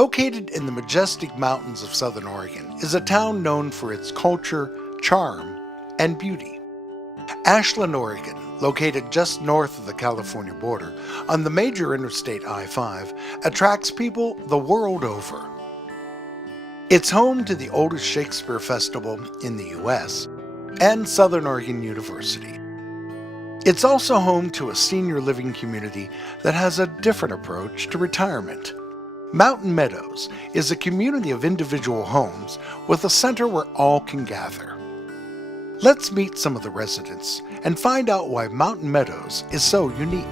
Located in the majestic mountains of southern Oregon is a town known for its culture, charm, and beauty. Ashland, Oregon, located just north of the California border on the major interstate I-5, attracts people the world over. It's home to the oldest Shakespeare festival in the U.S. and Southern Oregon University. It's also home to a senior living community that has a different approach to retirement. Mountain Meadows is a community of individual homes with a center where all can gather. Let's meet some of the residents and find out why Mountain Meadows is so unique.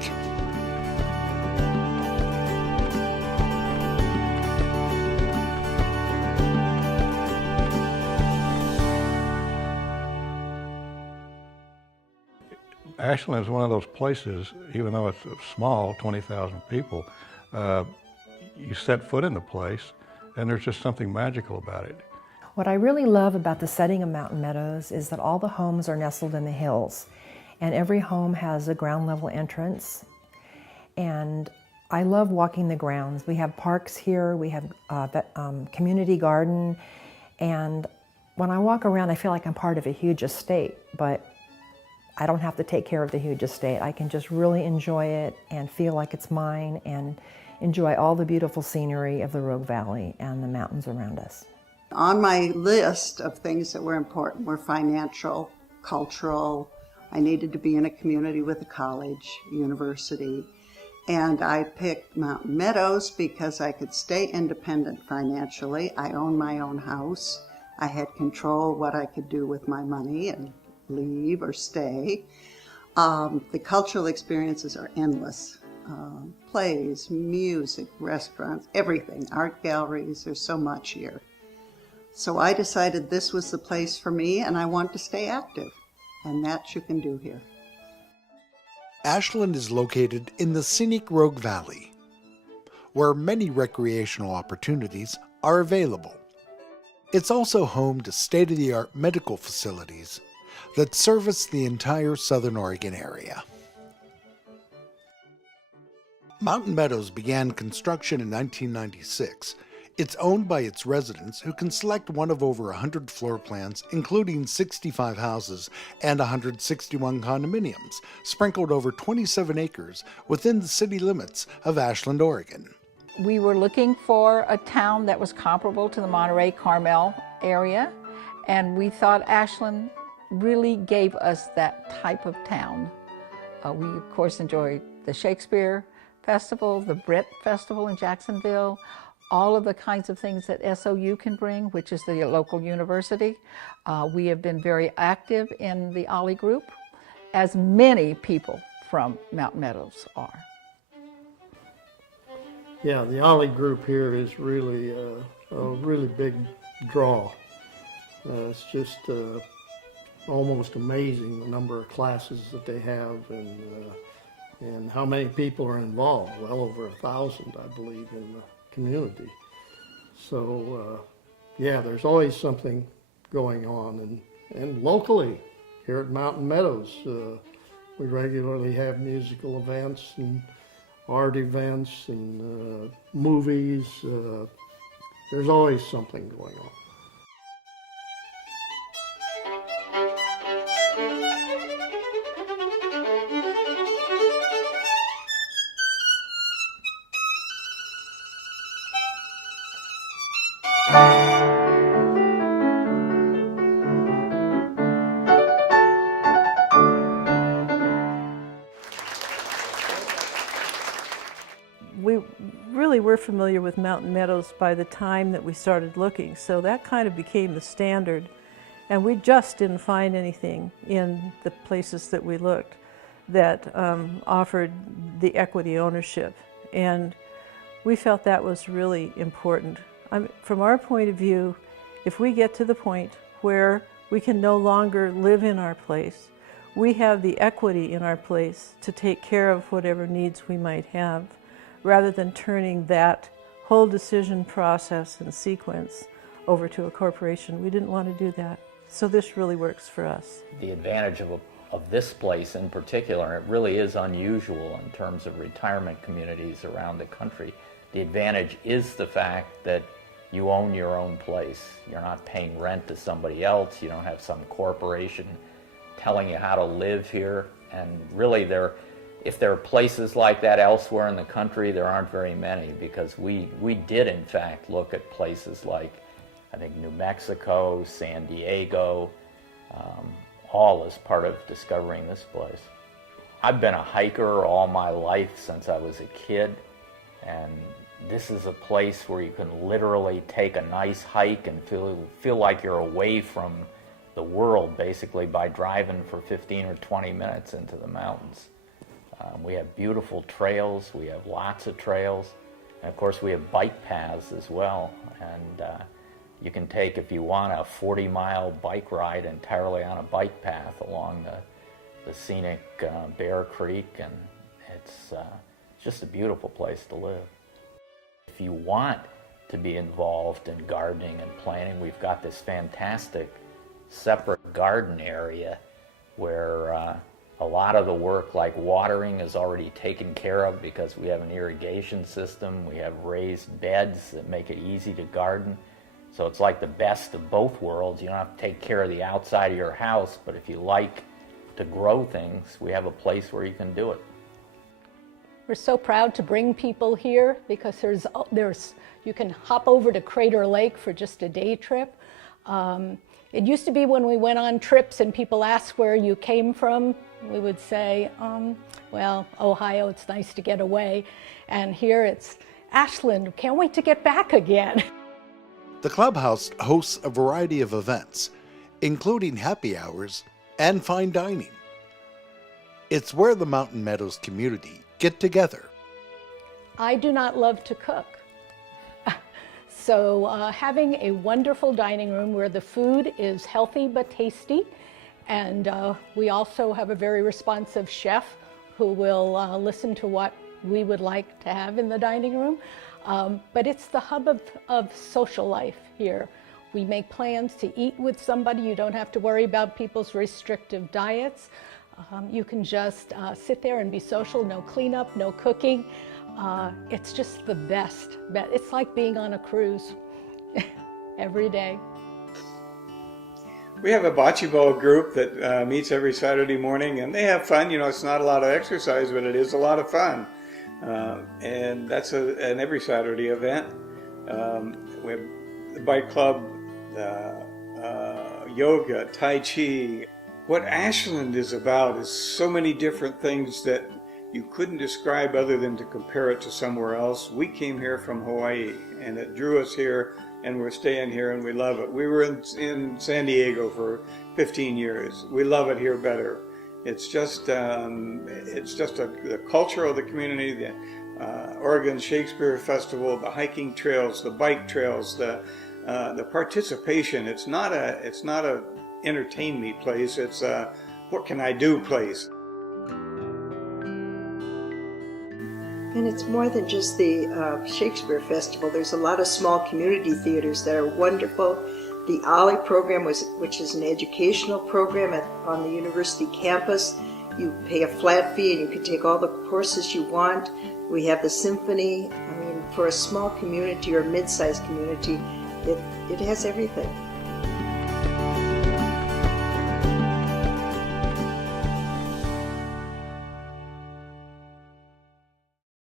Ashland is one of those places, even though it's small, 20,000 people, you set foot in the place and there's just something magical about it. What I really love about the setting of Mountain Meadows is that all the homes are nestled in the hills, and every home has a ground level entrance. And I love walking the grounds. We have parks here, we have community garden, and when I walk around I feel like I'm part of a huge estate, but I don't have to take care of the huge estate. I can just really enjoy it and feel like it's mine and enjoy all the beautiful scenery of the Rogue Valley and the mountains around us. On my list of things that were important were financial, cultural. I needed to be in a community with a college, university, and I picked Mountain Meadows because I could stay independent financially. I own my own house. I had control what I could do with my money and leave or stay. The cultural experiences are endless. Plays, music, restaurants, everything, art galleries, there's so much here. So I decided this was the place for me and I want to stay active, and that you can do here. Ashland is located in the scenic Rogue Valley, where many recreational opportunities are available. It's also home to state-of-the-art medical facilities that service the entire Southern Oregon area. Mountain Meadows began construction in 1996. It's owned by its residents who can select one of over 100 floor plans, including 65 houses and 161 condominiums, sprinkled over 27 acres within the city limits of Ashland, Oregon. We were looking for a town that was comparable to the Monterey-Carmel area, and we thought Ashland really gave us that type of town. We, of course, enjoyed the Shakespeare Festival, the Brit Festival in Jacksonville, all of the kinds of things that SOU can bring, which is the local university. We have been very active in the OLLI group, as many people from Mountain Meadows are. Yeah, the OLLI group here is really a really big draw. It's just almost amazing the number of classes that they have and how many people are involved. Well over 1,000, I believe, in the community. So yeah, there's always something going on, and locally here at Mountain Meadows we regularly have musical events and art events and movies. There's always something going on. We really were familiar with Mountain Meadows by the time that we started looking, so that kind of became the standard. And we just didn't find anything in the places that we looked that offered the equity ownership. And we felt that was really important. From our point of view, if we get to the point where we can no longer live in our place, we have the equity in our place to take care of whatever needs we might have, rather than turning that whole decision process and sequence over to a corporation. We didn't want to do that. So this really works for us. The advantage of this place in particular, it really is unusual in terms of retirement communities around the country, The advantage is the fact that you own your own place. You're not paying rent to somebody else. You don't have some corporation telling you how to live here. And really, if there are places like that elsewhere in the country, there aren't very many, because we did, in fact, look at places like, I think, New Mexico, San Diego, all as part of discovering this place. I've been a hiker all my life since I was a kid, and this is a place where you can literally take a nice hike and feel like you're away from the world, basically, by driving for 15 or 20 minutes into the mountains. We have beautiful trails, we have lots of trails, and of course we have bike paths as well. And you can take, if you want, a 40-mile bike ride entirely on a bike path along the scenic Bear Creek, and it's just a beautiful place to live. If you want to be involved in gardening and planting, we've got this fantastic separate garden area where a lot of the work, like watering, is already taken care of because we have an irrigation system. We have raised beds that make it easy to garden. So it's like the best of both worlds. You don't have to take care of the outside of your house, but if you like to grow things, we have a place where you can do it. We're so proud to bring people here because you can hop over to Crater Lake for just a day trip. It used to be when we went on trips and people asked where you came from, we would say, well, Ohio, it's nice to get away. And here it's Ashland, can't wait to get back again. The clubhouse hosts a variety of events, including happy hours and fine dining. It's where the Mountain Meadows community get together. I do not love to cook. So having a wonderful dining room where the food is healthy but tasty, and we also have a very responsive chef who will listen to what we would like to have in the dining room. But it's the hub of social life here. We make plans to eat with somebody. You don't have to worry about people's restrictive diets. You can just sit there and be social, no cleanup, no cooking. It's just the best. It's like being on a cruise every day. We have a bocce ball group that meets every Saturday morning, and they have fun. You know, it's not a lot of exercise, but it is a lot of fun. And that's an every Saturday event. We have the bike club, yoga, Tai Chi. What Ashland is about is so many different things that you couldn't describe other than to compare it to somewhere else. We came here from Hawaii, and it drew us here, and we're staying here, and we love it. We were in San Diego for 15 years. We love it here better. It's just the culture of the community, the Oregon Shakespeare Festival, the hiking trails, the bike trails, the participation. It's not a entertain me place. It's a what can I do place. And it's more than just the Shakespeare Festival. There's a lot of small community theaters that are wonderful. The OLLI program, which is an educational program on the university campus. You pay a flat fee and you can take all the courses you want. We have the symphony. I mean, for a small community or a mid-sized community, it has everything.